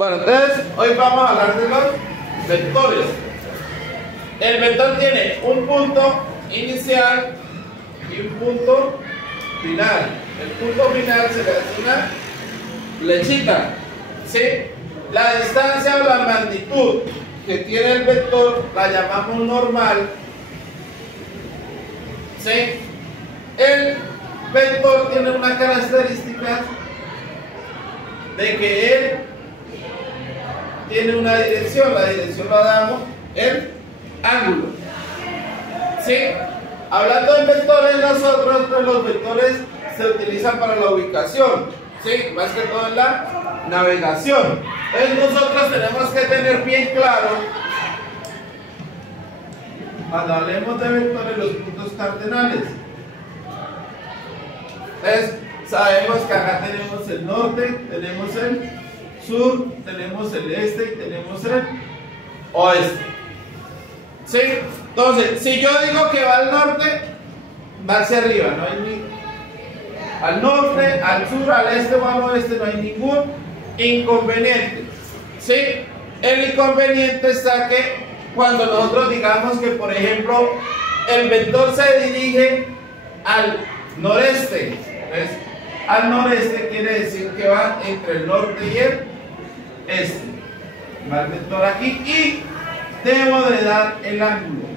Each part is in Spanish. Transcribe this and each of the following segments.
Bueno, entonces hoy vamos a hablar de los vectores. El vector tiene un punto inicial y un punto final. El punto final se le hace una flechita, ¿sí? La distancia o la magnitud que tiene el vector la llamamos normal, ¿sí? El vector tiene una característica de que él tiene una dirección, la dirección la damos el ángulo, ¿sí? Hablando de vectores, nosotros pues, los vectores se utilizan para la ubicación, ¿sí? Más que todo en la navegación. Entonces nosotros tenemos que tener bien claro, cuando hablemos de vectores, los puntos cardinales. Entonces sabemos que acá tenemos el norte, tenemos el sur, tenemos el este y tenemos el oeste, ¿sí? Entonces, si yo digo que va al norte, va hacia arriba, no hay ni al norte, al sur, al este o al oeste, no hay ningún inconveniente, ¿sí? El inconveniente está que cuando nosotros digamos que, por ejemplo, el vector se dirige al noreste, ¿ves? Al noreste quiere decir que va entre el norte y el este. Va el vector aquí y debo de dar el ángulo.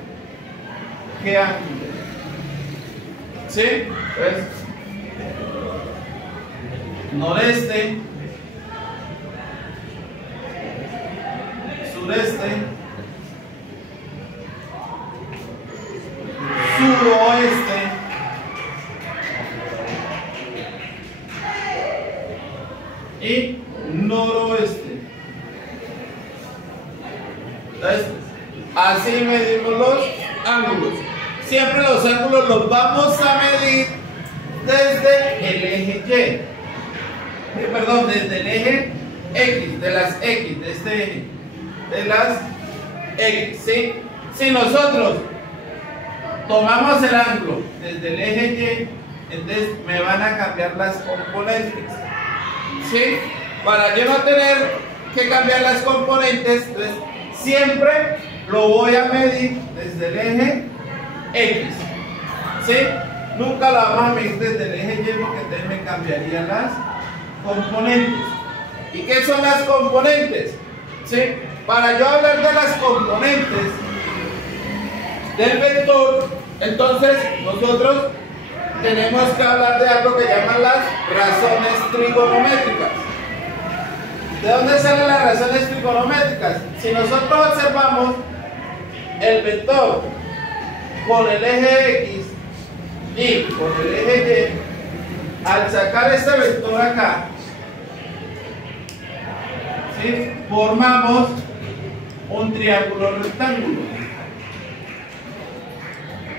¿Qué ángulo? ¿Sí? ¿Ves? Noreste, sureste, suroeste, y noroeste. Entonces, así medimos los ángulos. Siempre los ángulos los vamos a medir desde el eje Y. Perdón, desde el eje X, de las X, de este eje, de las X, ¿sí? Si nosotros tomamos el ángulo desde el eje Y, entonces me van a cambiar las componentes, ¿sí? Para yo no tener que cambiar las componentes, entonces siempre lo voy a medir desde el eje X, ¿sí? Nunca lo vamos a medir desde el eje Y porque entonces me cambiarían las componentes. ¿Y qué son las componentes? ¿Sí? Para yo hablar de las componentes del vector, entonces nosotros tenemos que hablar de algo que llaman las razones trigonométricas. ¿De dónde salen las razones trigonométricas? Si nosotros observamos el vector con el eje X y con el eje Y, al sacar este vector acá, ¿sí? Formamos un triángulo rectángulo,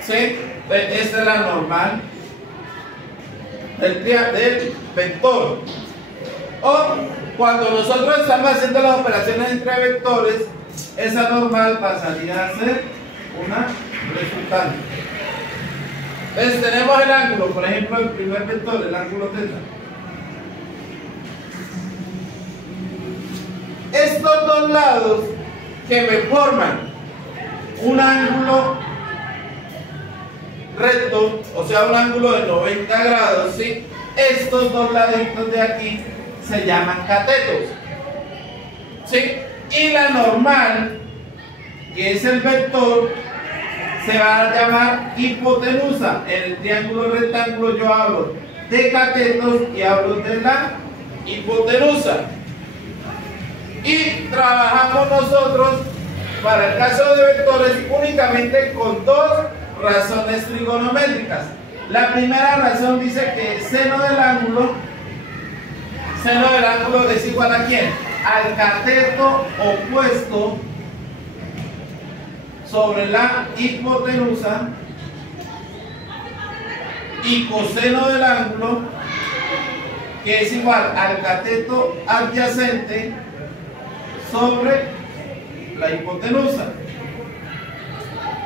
¿sí? Esta es la normal del vector. O cuando nosotros estamos haciendo las operaciones entre vectores, esa normal pasaría a ser una resultante. Entonces tenemos el ángulo, por ejemplo, el primer vector, el ángulo θ. Estos dos lados que me forman un ángulo recto, o sea, un ángulo de 90 grados, ¿sí? Estos dos laditos de aquí se llaman catetos, ¿sí? Y la normal, que es el vector, se va a llamar hipotenusa. En el triángulo rectángulo yo hablo de catetos y hablo de la hipotenusa. Y trabajamos nosotros, para el caso de vectores, únicamente con dos razones trigonométricas. La primera razón dice que seno del ángulo es igual ¿a quién? Al cateto opuesto sobre la hipotenusa, y coseno del ángulo, que es igual al cateto adyacente sobre la hipotenusa.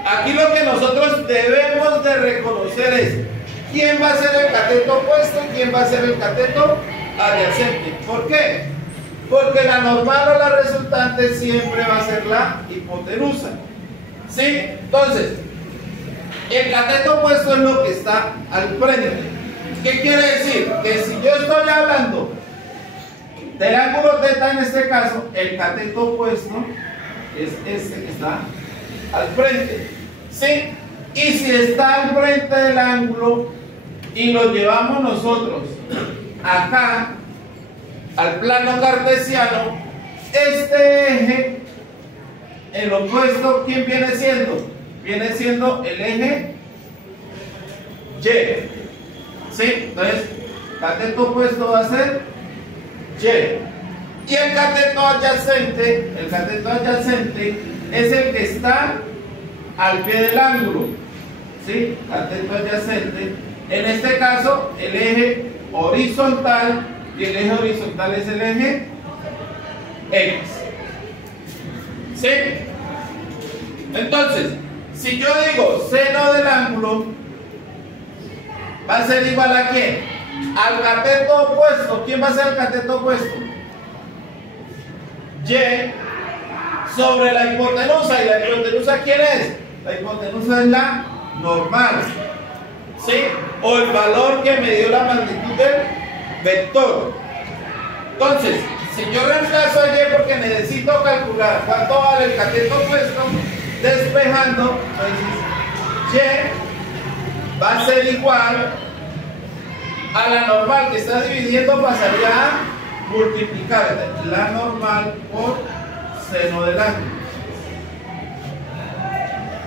Aquí lo que nosotros debemos de reconocer es quién va a ser el cateto opuesto y quién va a ser el cateto adyacente. ¿Por qué? Porque la normal o la resultante siempre va a ser la hipotenusa. ¿Sí? Entonces, el cateto opuesto es lo que está al frente. ¿Qué quiere decir? Que si yo estoy hablando del ángulo θ en este caso, el cateto opuesto es este que está al frente. ¿Sí? Y si está al frente del ángulo y lo llevamos nosotros acá al plano cartesiano, este eje, el opuesto, ¿quién viene siendo? Viene siendo el eje Y. ¿Sí? Entonces, cateto opuesto va a ser Y. Y el cateto adyacente es el que está al pie del ángulo. ¿Sí? Cateto adyacente. En este caso, el eje horizontal, y el eje horizontal es el eje X. ¿Sí? Entonces, si yo digo seno del ángulo, va a ser igual a ¿quién? Al cateto opuesto. ¿Quién va a ser el cateto opuesto? Y sobre la hipotenusa. ¿Y la hipotenusa quién es? La hipotenusa es la normal. ¿Sí? O el valor que me dio la magnitud del vector. Entonces, si yo reemplazo a Y porque necesito calcular cuánto vale el cateto opuesto, despejando, entonces Y va a ser igual a la normal que está dividiendo, pasaría a multiplicar la normal por seno del ángulo.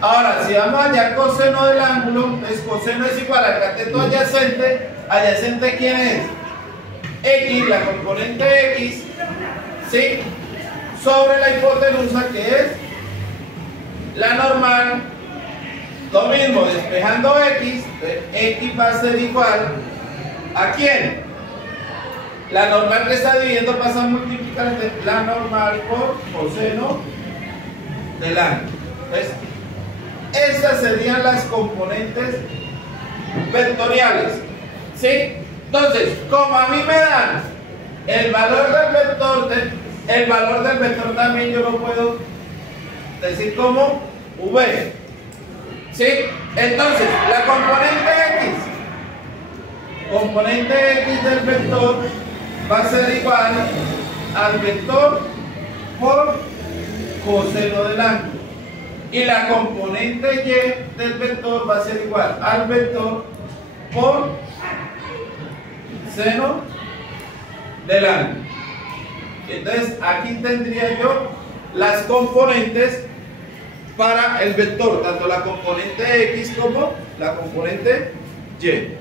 Ahora, si vamos a hallar coseno del ángulo, pues coseno es igual al cateto adyacente. ¿Adyacente quién es? X, la componente X, ¿sí? Sobre la hipotenusa, que es la normal. Lo mismo, despejando X, X va a ser igual ¿a quién? La normal que está dividiendo pasa a multiplicar la normal por coseno del ángulo. Entonces, estas serían las componentes vectoriales. ¿Sí? Entonces, como a mí me dan el valor del vector, el valor del vector también yo lo puedo decir como V. ¿Sí? Entonces, la componente X del vector va a ser igual al vector por coseno del ángulo. Y la componente Y del vector va a ser igual al vector por seno del ángulo. Entonces, aquí tendría yo las componentes para el vector, tanto la componente X como la componente Y.